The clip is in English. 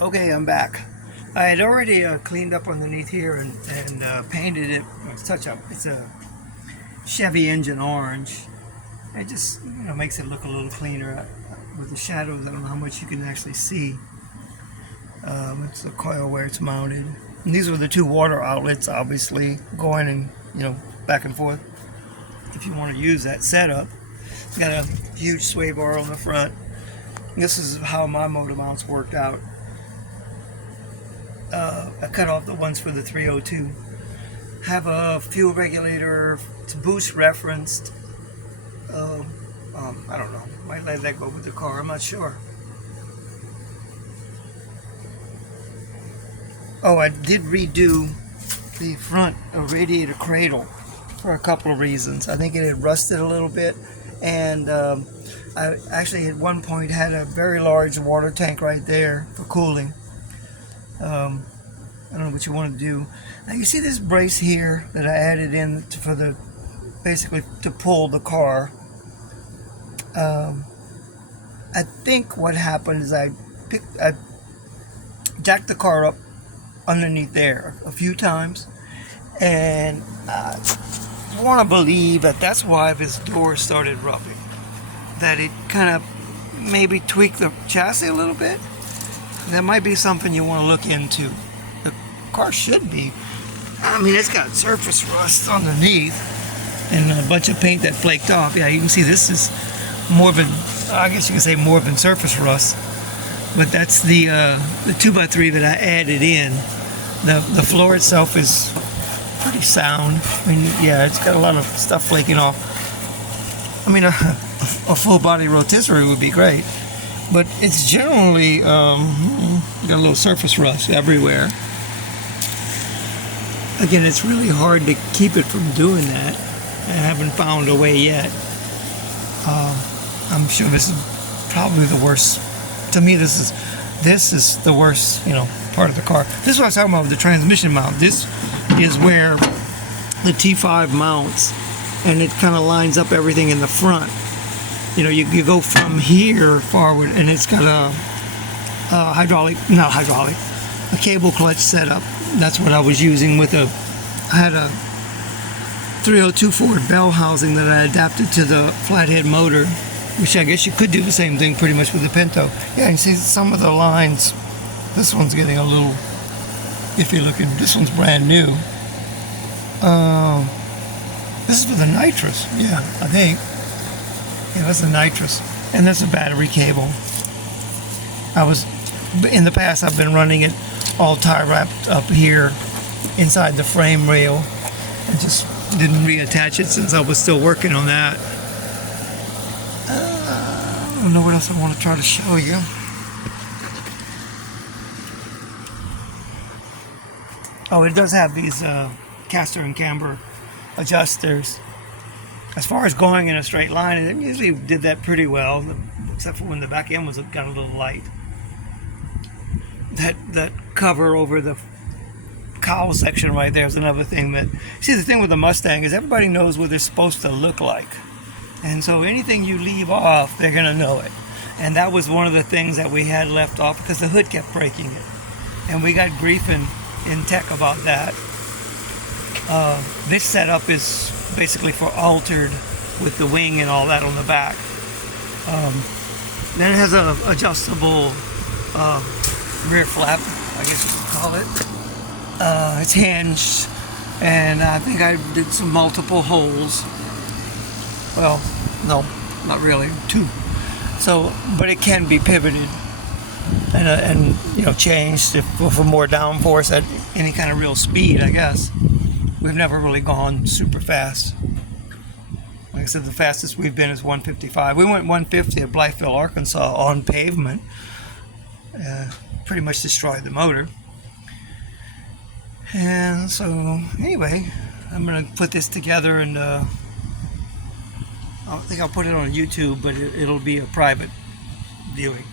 Okay, I'm back. I had already cleaned up underneath here and painted it. It's a Chevy engine orange. It just makes it look a little cleaner with the shadows. I don't know how much you can actually see. It's the coil where it's mounted. And these were the two water outlets, obviously, going and back and forth. If you want to use that setup, got a huge sway bar on the front. This is how my motor mounts worked out. I cut off the ones for the 302. Have a fuel regulator to boost referenced. I don't know. Might let that go with the car. I'm not sure. Oh, I did redo the front radiator cradle for a couple of reasons. I think it had rusted a little bit, and I actually at one point had a very large water tank right there for cooling. I don't know what you want to do. Now you see this brace here that I added in for basically to pull the car. I think what happened is I jacked the car up underneath there a few times, and I want to believe that that's why this door started rubbing. That it kind of maybe tweaked the chassis a little bit. That might be something you want to look into. The car should be. I mean, it's got surface rust underneath and a bunch of paint that flaked off. Yeah, you can see this is more than, I guess you could say more than surface rust. But that's the 2x3 that I added in. The floor itself is pretty sound. I mean, yeah, it's got a lot of stuff flaking off. I mean, a full body rotisserie would be great. But it's generally got a little surface rust everywhere. Again, it's really hard to keep it from doing that. I haven't found a way yet. I'm sure this is probably the worst. To me, this is the worst, part of the car. This is what I was talking about with the transmission mount. This is where the T5 mounts, and it kind of lines up everything in the front. You go from here forward, and it's got a cable clutch setup. That's what I was using I had a 302 Ford bell housing that I adapted to the flathead motor, which I guess you could do the same thing pretty much with the Pinto. Yeah, you see some of the lines. This one's getting a little iffy looking. This one's brand new. This is for the nitrous. Yeah, I think. Yeah, that's the nitrous. And that's a battery cable. In the past, I've been running it all tie wrapped up here inside the frame rail. I just didn't reattach it since I was still working on that. I don't know what else I want to try to show you. Oh, it does have these caster and camber adjusters. As far as going in a straight line, it usually did that pretty well, except for when the back end got a little light. That cover over the cowl section right there is another thing that... See, the thing with the Mustang is everybody knows what they're supposed to look like. And so anything you leave off, they're going to know it. And that was one of the things that we had left off because the hood kept breaking it. And we got grief in tech about that. This setup is basically for altered with the wing and all that on the back. Then it has an adjustable rear flap, I guess you could call it. It's hinged, and I think I did some multiple holes. Well, no, not really, two. So, but it can be pivoted and changed for more downforce at any kind of real speed, I guess. We've never really gone super fast. Like I said, the fastest we've been is 155. We went 150 at Blytheville, Arkansas on pavement. Pretty much destroyed the motor. And so, anyway, I'm going to put this together and I think I'll put it on YouTube, but it'll be a private viewing.